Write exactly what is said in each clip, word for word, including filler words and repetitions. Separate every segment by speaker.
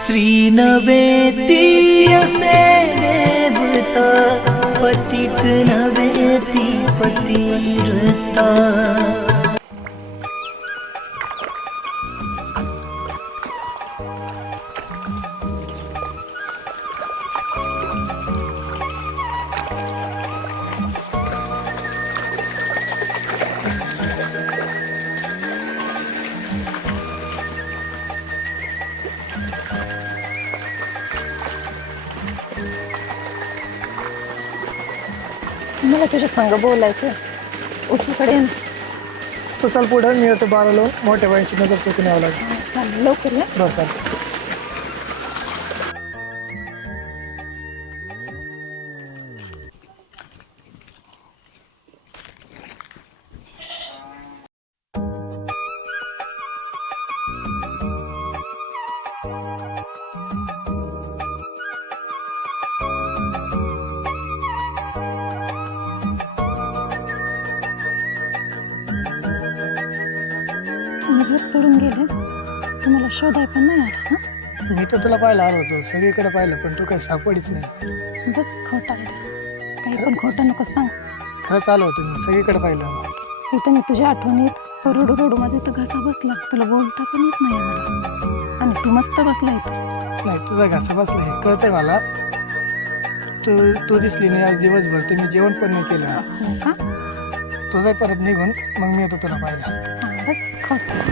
Speaker 1: श्री नवेती असे देवता पतित नवेती पतिव्रता।
Speaker 2: मला तुझ्या संग बोलायचं उसाकडे
Speaker 3: तू चल पुढे मी येतो बाराला मोठ्या बाईंची नजर चुकून यावं लागेल.
Speaker 2: चालेल लवकर या.
Speaker 3: बरं चालेल.
Speaker 2: घर सोडून गेले तुम्हाला शोधाय पण नाही आला ना.
Speaker 3: मी तर तुला पाहायला आलो होतो सगळीकडे पाहिलं पण तू काही सापडीच नाही.
Speaker 2: बस खोटा काही पण खोटं नको सांग.
Speaker 3: खरंच आलो होतो मी सगळीकडे पाहिलं.
Speaker 2: इथं मी तुझ्या आठवणीत रडू रडू माझा इथं घसा बसला. तुला बोलता पण येत नाही मला आणि तू मस्त बसला इथं.
Speaker 3: नाही तुझा घसा बसला हे कळतंय मला. तू तू दिसली नाही आज दिवसभर तर मी जेवण पण नाही केलं.
Speaker 2: हो का?
Speaker 3: तुझा परत निघून मग मी येतो तुला पाहिलं.
Speaker 2: हां बस खोटं.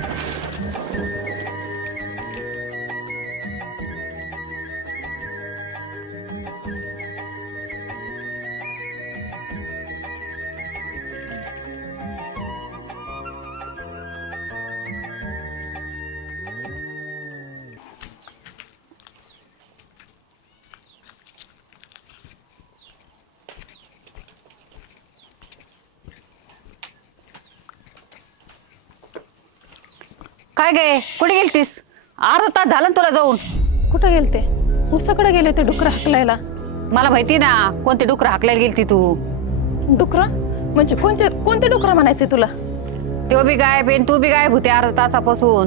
Speaker 4: काय गे कुठे गेलतीस? अर्धा तास झाला ना तुला जाऊन.
Speaker 2: कुठं गेलते? उसाकडे गेले ते डुकरं हाकलायला.
Speaker 4: मला माहिती ना कोणते डुकर हाकलायला गेलती तू.
Speaker 2: डुकरं म्हणजे कोणते कोणते डुकरं म्हणायचे तुला?
Speaker 4: तो बी गायब आहे तू बी गायब होते अर्धा तासापासून.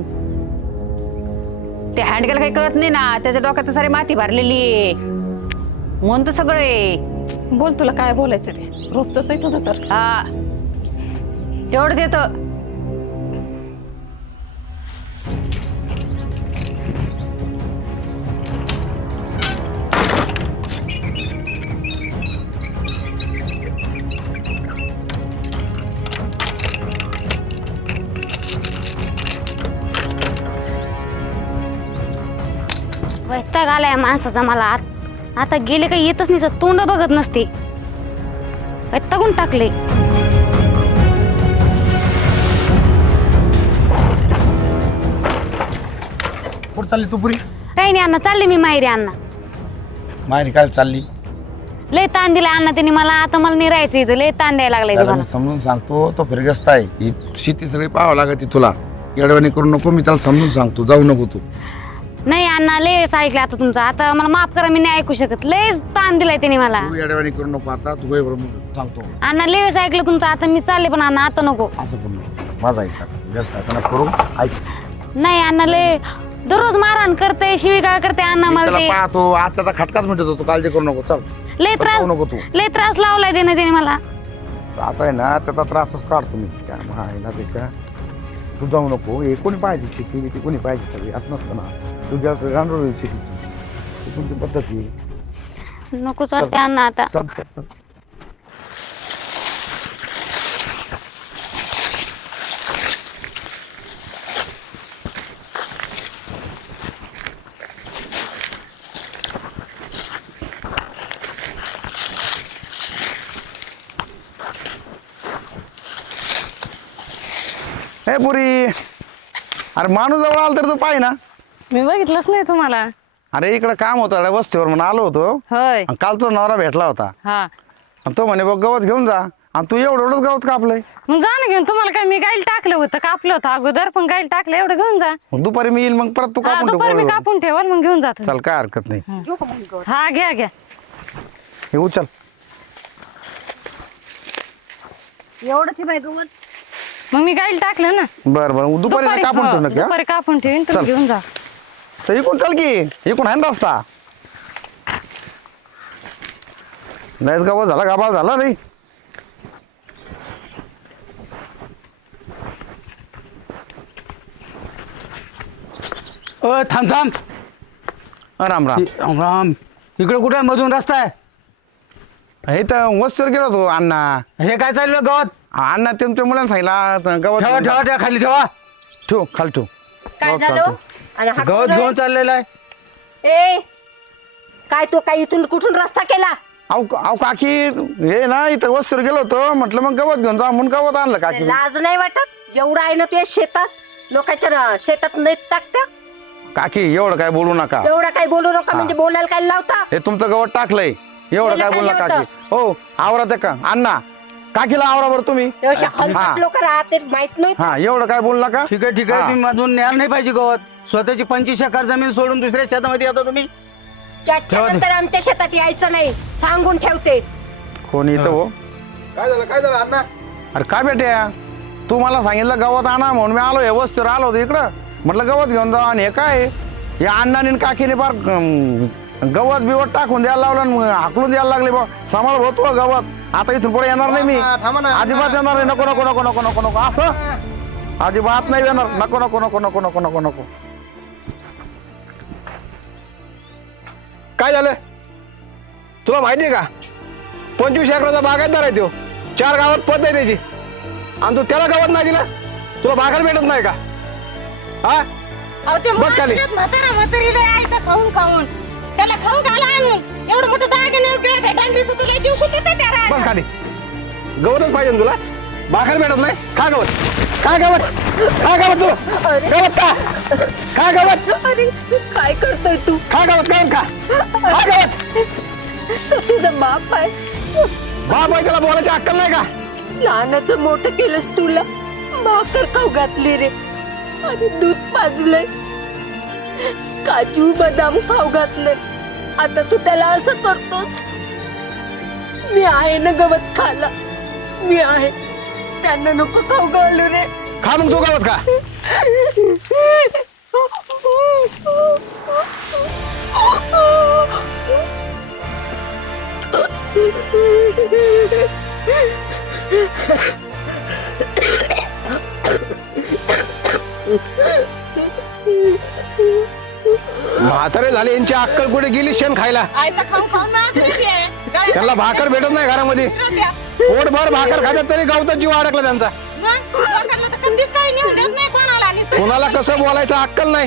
Speaker 4: ते हँडगेल काही कळत नाही ना त्याच्या डोक्यात सारी माती भरलेली आहे म्हणून तर सगळे.
Speaker 2: बोल तुला काय बोलायचं ते रोजच आहे तुझं तर.
Speaker 4: हा तेवढंच येतं.
Speaker 5: वैताग आलाय माणसाचा मला. आत आता गेले काही येतच नाही तोंड बघत नसते. वैतागून टाकले.
Speaker 6: कुठं चालली तू पुरी?
Speaker 5: काही नाही अण्णा चालले मी माहेरी. अण्णा
Speaker 6: माहेरी काय चालली?
Speaker 5: लय ताण दिला अण्णा त्यांनी मला. आता मला नाही राहायचं इथं. लय ताण द्यायला लागलाय
Speaker 6: त्याला
Speaker 5: मला.
Speaker 6: मी समजून सांगतो तो फिरगस्त आहे. ही शेती सगळी पाहावं लागत तुला. येडवाणी करू नको. मी त्याला समजून सांगतो जाऊ नको तू.
Speaker 5: नाही अण्णा लयच ऐकलं आता तुमचं. आता मला माफ करा मी नाही ऐकू शकत. लयच ताण दिलाय त्यांनी मला.
Speaker 6: तू येडवाणी करू नको आता. तू बरोबर सांगतो.
Speaker 5: अण्णा लयच ऐकलं तुमचं. आता मी चालले पण अण्णा आता नको.
Speaker 6: असं करू नको. माझा ऐका व्यवसाय करू ऐक.
Speaker 5: नाही अण्णा लय दररोज मारहाण करते शिवीगाळ करते अण्णा
Speaker 6: मी
Speaker 5: मला.
Speaker 6: त्याला
Speaker 5: ते
Speaker 6: पाहतो आज त्याचा खटकाच मिटतो. तू काळजी करू नको. चल
Speaker 5: लय त्रास
Speaker 6: जाऊ नको तू.
Speaker 5: लय त्रास लावलाय त्याने त्याने मला.
Speaker 6: आता आहे ना त्याचा त्रासच काढतो मी. त्या ना त्याच्या तू जाऊ नको. हे कोणी पाहिजे शेती ती कोणी पाहिजे सगळी असं नसतं ना. तुझ्या असं रांडोळ शेतीची ती तुमची पद्धती.
Speaker 5: नकोच वाटते अण्णा आता.
Speaker 6: चल चल हे पुरी. अरे माणूस जवळ आला तर तू पाहि ना.
Speaker 2: मी बघितलंच नाही तुम्हाला.
Speaker 6: अरे इकडे काम होतं वस्तीवर म्हणून आलो होतो.
Speaker 2: होय.
Speaker 6: आणि काल तो नवरा भेटला होता.
Speaker 2: हा
Speaker 6: आणि तो म्हणे बघ गवत घेऊन जा. आणि तू एवढं एवढंच गवत कापलंय.
Speaker 2: मग जा ना घेऊन. तुम्हाला काय मी गाईल टाकलं होतं कापलं होतं अगोदर पण गाईल टाकलं एवढं घेऊन जा.
Speaker 6: मग दुपारी मी येईल मग परत तू
Speaker 2: हा
Speaker 6: कापून
Speaker 2: दुपारी मी
Speaker 6: ठेव.
Speaker 2: कापून ठेवल मग घेऊन जातो.
Speaker 6: चल काय हरकत नाही.
Speaker 2: हा घ्या घ्या.
Speaker 6: हे उचल.
Speaker 4: एवढंच बाई गवत.
Speaker 2: मग मी गाईल टाकलं ना.
Speaker 6: बरं बरं दुपारी कापून ठेव नका.
Speaker 2: दुपारी कापून ठेवीन तुम्ही घेऊन जा.
Speaker 6: तर इकून चल की इकून आहे ना रस्ता. नाहीच गावात झाला गाभा झाला नाही.
Speaker 7: अ थांब थांब
Speaker 6: अ, राम राम.
Speaker 7: राम राम. इकडे कुठे मधून रस्ता आहे?
Speaker 6: हे तर वस्तर गेलो होतो अण्णा.
Speaker 7: हे काय चाललं गावात?
Speaker 6: अण्णा तुमच्या मुलांना सांगितलं गवत
Speaker 7: ठेवा ठेवा ठेवा खाली ठेवा.
Speaker 6: ठेव खाली ठेव.
Speaker 8: काय
Speaker 6: गवत खाली
Speaker 8: झालं
Speaker 6: ठेव.
Speaker 8: आणि हा
Speaker 7: गवत
Speaker 8: कोण
Speaker 7: घेऊन चाललेला आहे.
Speaker 8: आहे? ए काय तो काय इथून कुठून रस्ता केला?
Speaker 6: अहो अहो काकी हे ना इथं वस्तर गेलो होतो म्हटलं मग गवत घेऊन जा म्हणून गवत आणलं काकी.
Speaker 8: लाज नाही वाटत? एवढं आहे ना तुझ्या शेतात, लोकांच्या ना- शेतात नाही टाकता.
Speaker 6: काकी एवढं काय बोलू नका.
Speaker 8: एवढं काय बोलू नका म्हणजे बोलायला काय लावता?
Speaker 6: हे तुमचं गवत टाकलंय एवढं काय
Speaker 8: गेलं
Speaker 6: बोलला
Speaker 8: काय
Speaker 6: काकी. हो आवरा ते का अण्णा काकीला आवरा बरं तुम्ही.
Speaker 8: एवढे
Speaker 6: हा
Speaker 8: हलकट लोक राहते माहित नाही.
Speaker 6: हा एवढं काय बोलू नका.
Speaker 7: ठीक आहे ठीक आहे.
Speaker 6: हा.
Speaker 7: तुम्ही मधून न्यायला नाही पाहिजे गवत. स्वतःची पंचवीस एकर जमीन सोडून दुसऱ्या शेतामध्ये येता तुम्ही.
Speaker 8: त्याच्यानंतर आमच्या शेतात यायचं नाही सांगून ठेवते.
Speaker 6: कोणी इथं हो.
Speaker 3: काय झालं काय झालं अण्णा?
Speaker 6: अरे काय बेट्या तू मला सांगितलं गवत आणा म्हणून मी आलो हे वस्तीवर आलो होतो इकडं म्हटलं गवत घेऊन जा. आणि हे काय या अण्णाने आणि काकीने फार अं, गवत बिवत टाकून द्यायला लावलं आणि मग हाकलून द्यायला लागले बा. सांभाळ होतो गवत आता इथून पुढे येणार नाही मी.
Speaker 3: थांबा ना.
Speaker 6: अजिबात येणार नाही. नको नको नको नको नको नको असं अजिबात नाही येणार. नको नको नको नको नको नको नको.
Speaker 3: काय झालं तुला माहिती आहे का? पंचवीस एकराचा बागायतदार आहे तो. चार गावात पद आहे त्याची आणि तू त्याला गावात नाही दिला. तुला बागायला भेटत नाही का? हा
Speaker 5: अहो, ते
Speaker 3: बस खाली.
Speaker 5: म्हातारं- म्हातारं म्हातारीला यायचं खाऊन खाऊन त्याला खाऊ घाला आणून एवढं मोठं दागिने उपयोग आहे. डांगरीचं तुला जीव कुठे त्या
Speaker 3: बस
Speaker 5: रानात?
Speaker 3: खाली. गवतच पाहिजे ना तुला. बागायला भेटत नाही. खा गवत खा गवत खा गवत तू गवत खा खा गवत.
Speaker 8: अरे काय करतोय तू?
Speaker 3: खा गवत गवत खा खा गवत.
Speaker 8: तो तुझा बाप आहे.
Speaker 3: बाप आहे त्याला बोलायची अक्कल नाही का?
Speaker 8: लहानाचं मोठं केलंस तुला. भाकर खाऊ घातली रे आणि दूध पाजलंय, काजू बदाम खाऊ घातलंय. आता तू त्याला असं करतोस. मी आहे ना गवत खाला. मी आहे. त्यांना नको खाऊ घालू रे.
Speaker 3: खा मग तू गवत खा. म्हातारे झाले यांची अक्कल कुठे गेली शेण खायला.
Speaker 5: आयतं खाऊन खाऊन माझं किती आहे? गळ्यात
Speaker 3: त्यांना भाकर भेटत नाही घरामध्ये.
Speaker 5: रुपया.
Speaker 3: पोटभर भाकर खातात तरी गवतात जीव अडकला त्यांचा.
Speaker 5: मग लोकांना तर कधीच काही नेऊन देत नाही कोणाला. आणि
Speaker 3: कोणाला कसं बोलायचं अक्कल नाही.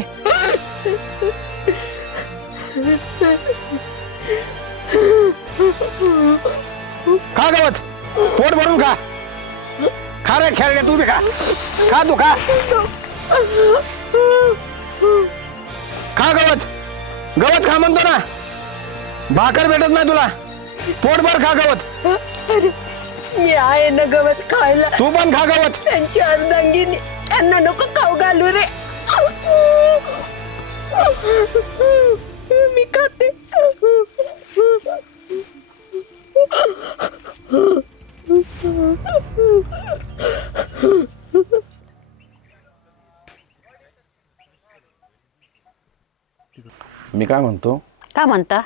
Speaker 3: खा गवत पोट भरून खा. खा रे खेळ तू बी खा. खा तू खा खा गवत. गवत खा म्हणतो ना. भाकर भेटत नाही तुला. पोटभर खा गवत.
Speaker 8: अरे मी आहे ना गवत खायला.
Speaker 3: तू पण खा गवत.
Speaker 8: त्यांची अर्धांगिनी त्यांना नको खाऊ घालू रे. मी खाते.
Speaker 6: मी काय म्हणतो
Speaker 4: काय म्हणता?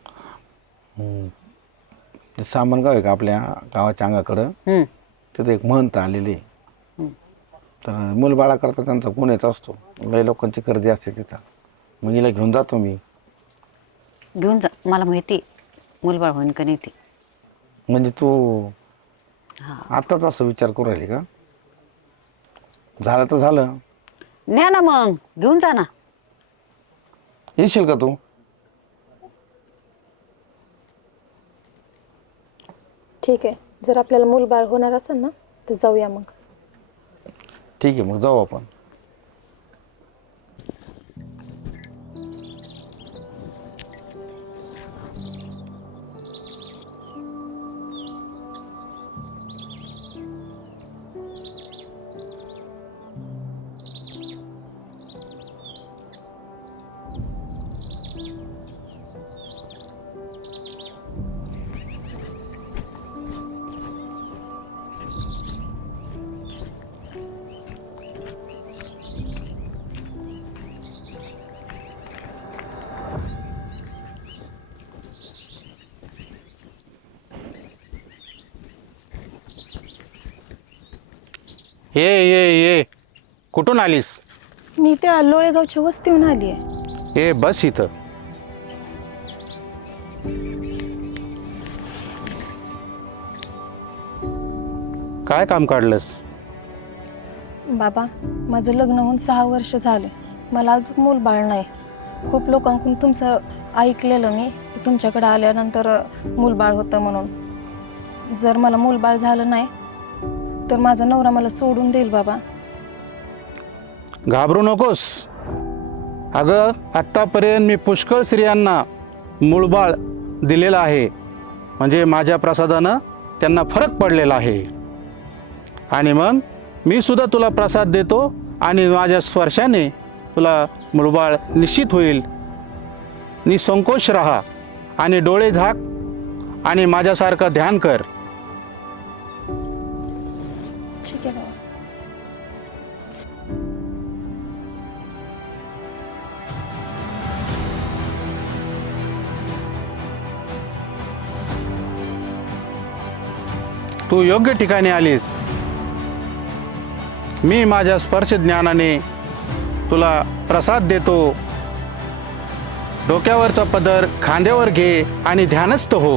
Speaker 6: ते सामान गाव आहे का आपल्या गावाच्या अंगाकडं
Speaker 4: हम्म.
Speaker 6: तिथे एक महंत आलेली आहे. तर मुलबाळा करता त्यांचा गुण येत असतो. लय लोकांची गर्दी असते तिथं. मग हिला घेऊन जातो मी.
Speaker 4: घेऊन जा. मला माहिती मुलबाळ होईन का नाही ते.
Speaker 6: म्हणजे तू
Speaker 4: हा.
Speaker 6: आताच असं विचार करू राहिली का? झालं तर झालं.
Speaker 4: न्या ना मग घेऊन जा ना.
Speaker 6: येशील का तू?
Speaker 2: ठीक आहे, जर आपल्याला मूलबाळ होणार असेल ना तर जाऊया मग.
Speaker 6: ठीक आहे मग जाऊ आपण.
Speaker 9: ये ये ये कुठून आलीस?
Speaker 2: मी त्या लोळेगावच्या वस्तीहून आली आहे.
Speaker 9: ए बस इथं. काय काम काढलंस?
Speaker 2: बाबा, माझं लग्न होऊन सहा वर्ष झाले. मला अजून मूल बाळ नाही. खूप लोकांकडून तुमचं ऐकलेलं मी, तुमच्याकडे आल्यानंतर मूल बाळ होतं म्हणून. जर मला मूल बाळ झालं नाही तर माझा नवरा मला सोडून देईल बाबा.
Speaker 9: घाबरू नकोस. अगं आत्तापर्यंत मी पुष्कळ स्त्रियांना मूळबाळ दिलेलं आहे, म्हणजे माझ्या प्रसादानं त्यांना फरक पडलेला आहे. आणि मग मी सुद्धा तुला प्रसाद देतो आणि माझ्या स्पर्शाने तुला मूळबाळ निश्चित होईल. निसंकोच राहा आणि डोळे झाक आणि माझ्यासारखं ध्यान कर.
Speaker 2: ठीक आहे बाबा.
Speaker 9: तू योग्य ठिकाणी आलीस. मी माझ्या स्पर्श ज्ञानाने तुला प्रसाद देतो. डोक्यावरचा पदर खांद्यावर घे आणि ध्यानस्थ हो.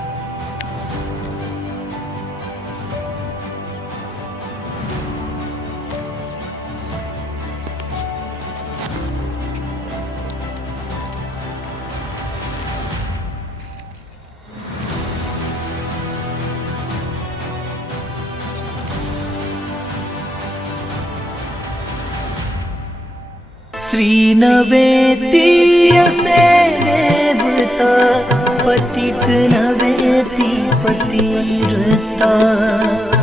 Speaker 1: श्रीनवेती असे देवता पतित नवेती पतिव्रता